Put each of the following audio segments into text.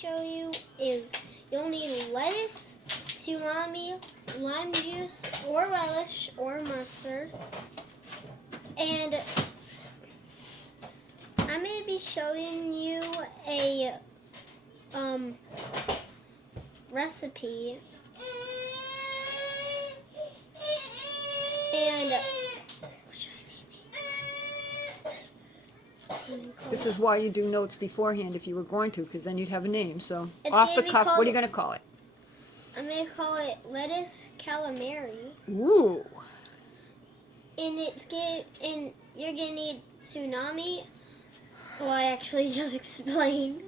show you is you'll need lettuce, salami, lime juice, or relish, or mustard. And I'm going to be showing you a recipe. And This is why you do notes beforehand if you were going to, because then you'd have a name. So It's off the gonna be cuff, what are called- you going to call it? I'm going to call it Lettuce Calamary. Ooh. And you're gonna need tsunami. Well, I actually just explained.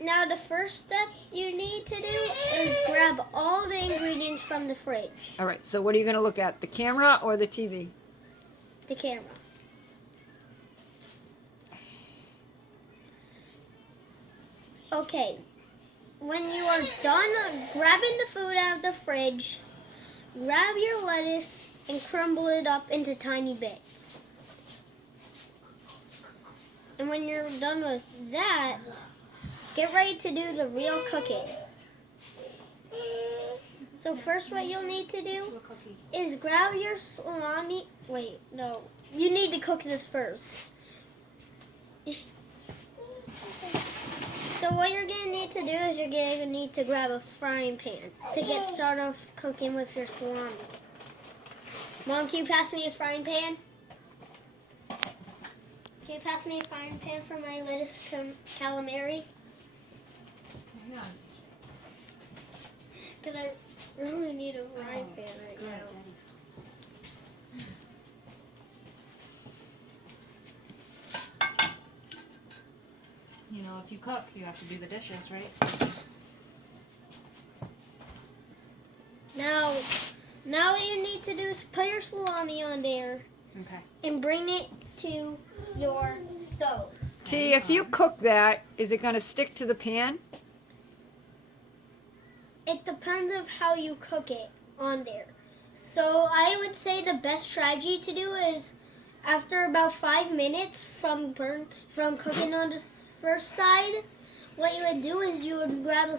Now the first step you need to do is grab all the ingredients from the fridge, All right, so what are you going to look at, the camera or the TV? the camera. Okay, when you are done grabbing the food out of the fridge, grab your lettuce and crumble it up into tiny bits. And when you're done with that, get ready to do the real cooking. So first what you'll need to do is grab your salami. Wait, no. You need to cook this first. So what you're going to need to do is you're going to need to grab a frying pan to get started off cooking with your salami. Mom, can you pass me a frying pan? Can you pass me a frying pan for my lettuce calamari? Hang on. Because I really need a frying pan right now. You know, if you cook, you have to do the dishes, right? Now what you need to do is put your salami on there Okay. and bring it to your stove. T, if you cook that, is it going to stick to the pan? It depends of how you cook it on there. So I would say the best strategy to do is after about 5 minutes from cooking on the first side, what you would do is you would grab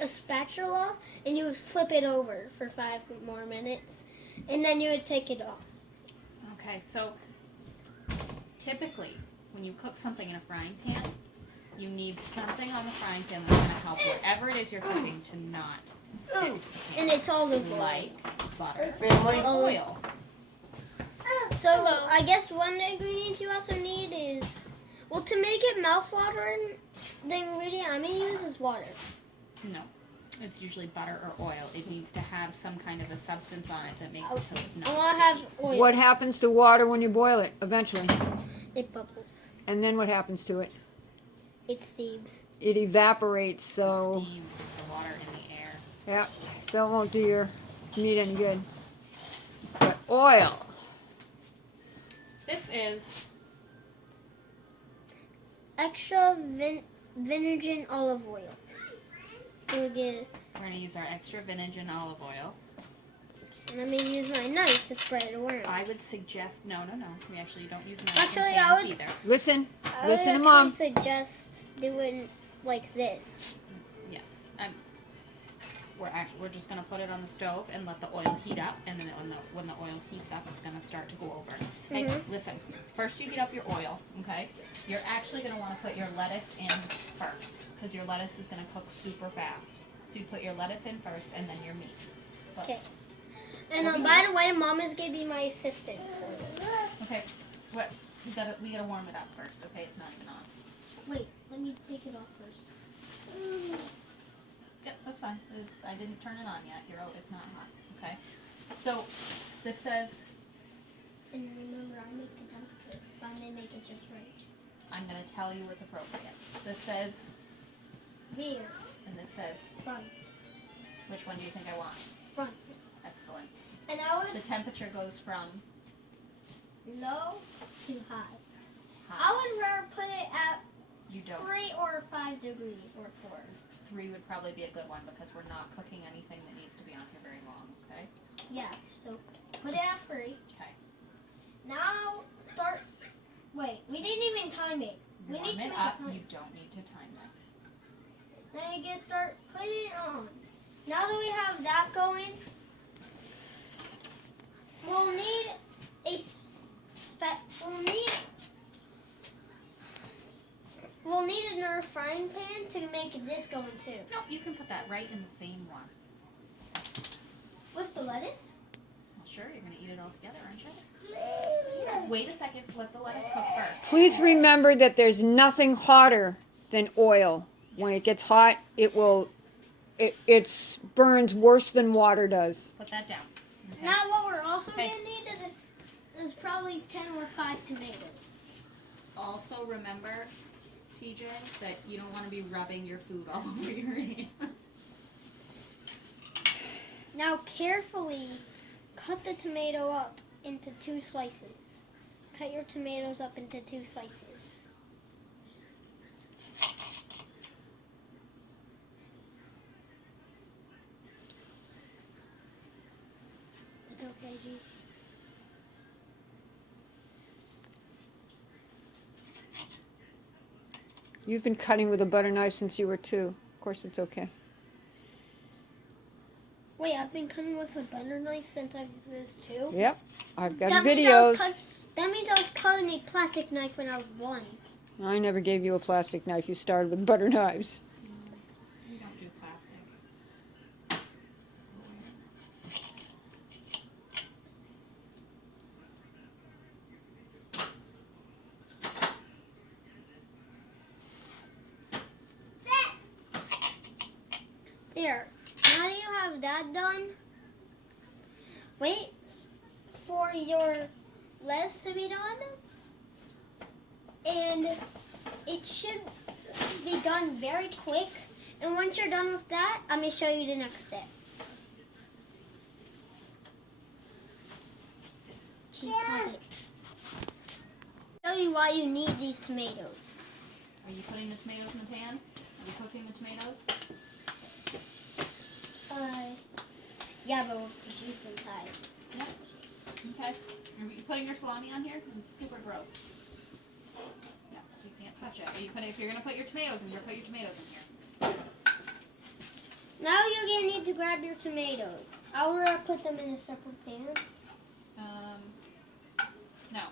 a spatula and you would flip it over for 5 more minutes, and then you would take it off. Okay, so typically, when you cook something in a frying pan, you need something on the frying pan that's going to help whatever it is you're cooking to not stick to the pan. And it's olive oil. Like butter Family. or oil. So I guess one ingredient you also need is, well, to make it mouth-watering, the ingredient I'm going to use is water. No, it's usually butter or oil. It needs to have some kind of a substance on it that makes it so it's I not want to have sticky. oil. What happens to water when you boil it eventually? It bubbles. And then what happens to it? It steams. It evaporates, The so steam is the water in the air. yeah, so it won't do your meat any good. But oil. This is Extra virgin olive oil. So we get. we're going to use our extra vintage and olive oil. And I'm going to use my knife to spread it around. I would suggest no. We actually don't use knives Actually, and I pans would- either. Listen, I listen to would Mom. actually suggest doing like this. Yes, we're just gonna put it on the stove and let the oil heat up, and then when the oil heats up, it's gonna start to go over. Okay, listen. First, you heat up your oil. Okay, you're actually gonna want to put your lettuce in first, because your lettuce is gonna cook super fast. So you put your lettuce in first, and then your meat. Look. Okay. And by the way, Mom is gonna be my assistant. Okay. What? We gotta warm it up first. Okay, it's not even on. Wait, let me take it off first. Yep, that's fine. I didn't turn it on yet. It's not hot. Okay. So this says And remember, I make the temperature. But I make it just right. I'm gonna tell you what's appropriate. This says Rear, and this says front, which one do you think I want? front. Excellent. And I would The temperature goes from low to high. I high. would rather put it at You don't. 3 or 5 degrees or 4. 3 would probably be a good one because we're not cooking anything that needs to be on here very long. Okay. Yeah, so put it at 3. Okay. Now start. Wait, we didn't even time it. We Warm need to it make up. a time. You don't need to time this. Then you can start putting it on. Now that we have that going, we'll need we'll need another frying pan to make this going too. No, you can put that right in the same one. With the lettuce? Well, sure, you're gonna eat it all together, aren't you? Wait a second, let the lettuce cook first. Please remember that there's nothing hotter than oil. When it gets hot, it burns worse than water does. Put that down. Okay. Now what we're also going to need is probably 10 or 5 tomatoes. Also remember, TJ, that you don't want to be rubbing your food all over your hands. Now carefully cut the tomato up into 2 slices. Cut your tomatoes up into 2 slices. It's okay, G. You've been cutting with a butter knife since you were 2. Of course it's okay. Wait, I've been cutting with a butter knife since I was 2? Yep, I've got That means I was videos. that means I was cutting a plastic knife when I was 1. I never gave you a plastic knife. You started with butter knives. You don't do plastic. There. Now that you have that done, wait for your lettuce to be done. And it should be done very quick. And once you're done with that, I'm going to show you the next step. Pause it. Show you why you need these tomatoes. Are you putting the tomatoes in the pan? Are you cooking the tomatoes? Yeah, but with the juice inside. Okay. Are you putting your salami on here? It's super gross. Yeah, you can't touch it. If you're going to put your tomatoes in here, put your tomatoes in here. Now you're going to need to grab your tomatoes. I will put them in a separate pan. No.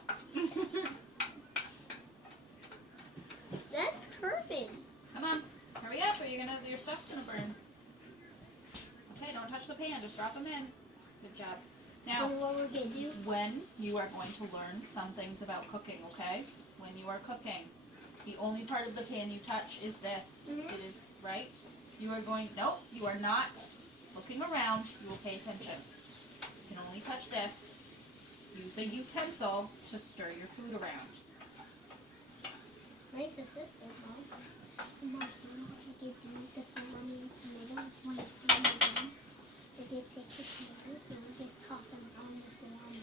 That's curving. Come on. Hurry up or your stuff's going to burn. Okay, don't touch the pan. Just drop them in. Good job. Now, So what we're going to do? when you are going to learn some things about cooking, okay? When you are cooking, the only part of the pan you touch is this. Mhm. It is, right? You are not looking around. You will pay attention. You can only touch this. Use a utensil to stir your food around. Nice assistant, Mom. Mom, do you know what you could do with the salami and tomatoes when it's done? You could take the tomatoes and you could toss them on the salami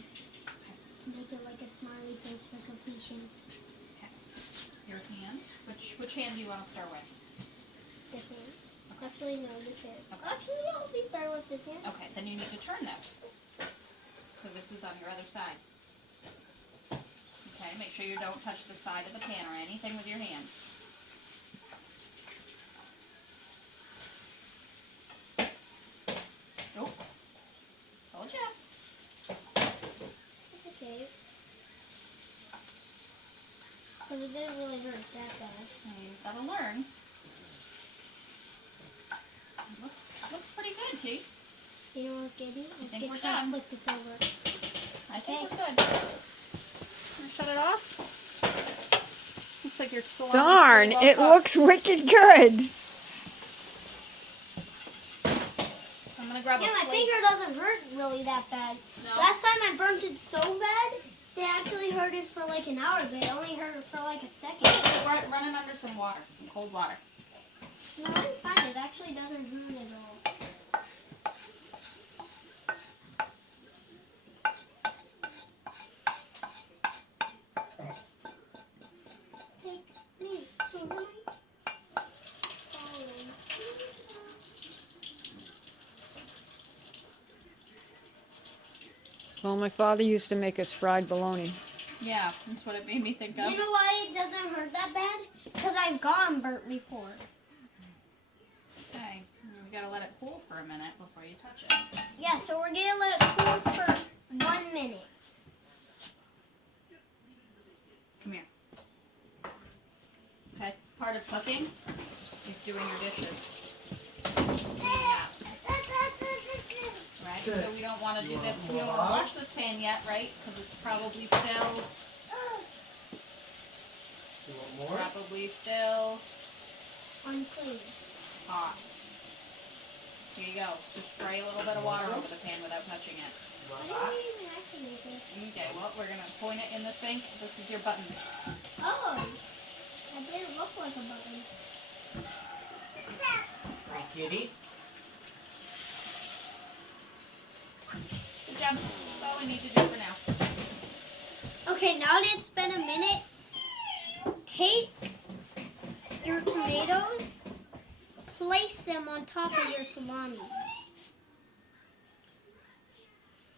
to make it like a smiley face for completion. Your hand. Which hand do you want to start with? This hand. Actually, no, this hand. Okay. Actually, I'll be fair with this hand. Okay, then you need to turn this. So this is on your other side. Okay, make sure you don't touch the side of the pan or anything with your hand. Nope. Told ya. It's okay. But it didn't really hurt that bad. You've got to learn. Looks pretty good, T. You know what's good? I Let's think get we're try to done. flip this over. I think we're good. Wanna shut it off? Looks like your salami. Darn, it looks wicked good. I'm gonna grab Yeah, a my plate. finger doesn't hurt really that bad. No? Last time I burnt it so bad, they actually hurt it for like an hour, but it only hurt it for like a second. Run it under some water, some cold water. No, I'm fine. It actually doesn't hurt at all. Take me to my falling. Well, my father used to make us fried bologna. Yeah, that's what it made me think of. You know why it doesn't hurt that bad? Because I've gone burnt before. Okay, we gotta let it cool for a minute before you touch it. Yeah, so we're gonna let it cool for 1 minute. Come here. Okay, part of cooking is doing your dishes. Right, so we don't want to do this. We don't want to wash this pan yet, right? Because it's probably still. You want more? Probably still Unclean. hot. Here you go. Just spray a little bit of water over the pan without touching it. Why didn't we even activate this? Okay, well, we're going to point it in the sink. This is your button. Oh, that didn't look like a button. Hi, kitty. Good job. That's all we need to do for now. Okay, now that it's been a minute, take your tomatoes, place them on top of your salami.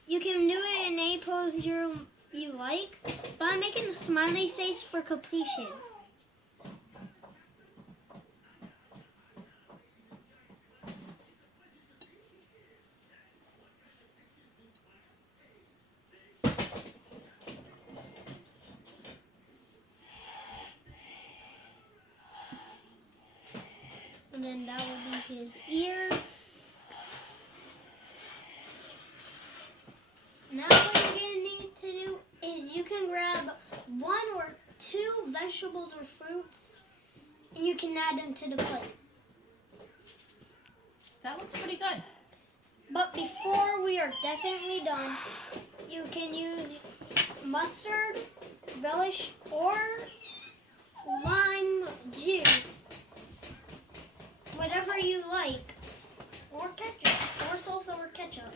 You can do it in any pose you like, but I'm making a smiley face for completion. And then that will be his ears. Now what you're gonna need to do is you can grab 1 or 2 vegetables or fruits and you can add them to the plate. That looks pretty good. But before we are definitely done, you can use mustard, relish, or lime juice. Whatever you like. Or ketchup. Or salsa or ketchup.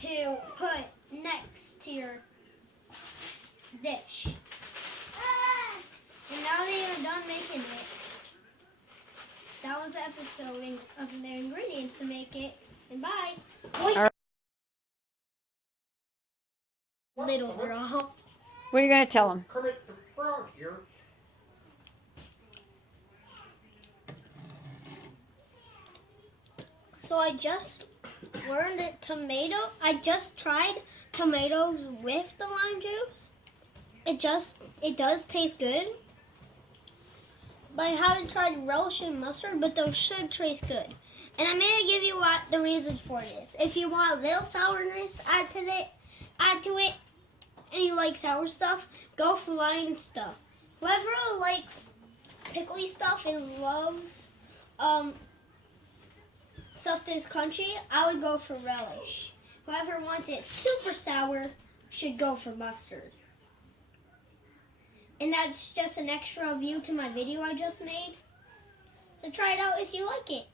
To put next to your dish. And now that you're done making it, that was the episode of the ingredients to make it. And bye. Wait. All right. Little girl. What are you going to tell them? Kermit the Frog here. So I just learned that I just tried tomatoes with the lime juice. It does taste good. But I haven't tried relish and mustard, but those should taste good. And I'm going to give you what the reasons for this. If you want a little sourness, add to it, and you like sour stuff, go for lime stuff. Whoever likes pickly stuff and loves stuff that's crunchy, I would go for relish. Whoever wants it super sour should go for mustard. And that's just an extra view to my video I just made. So try it out if you like it.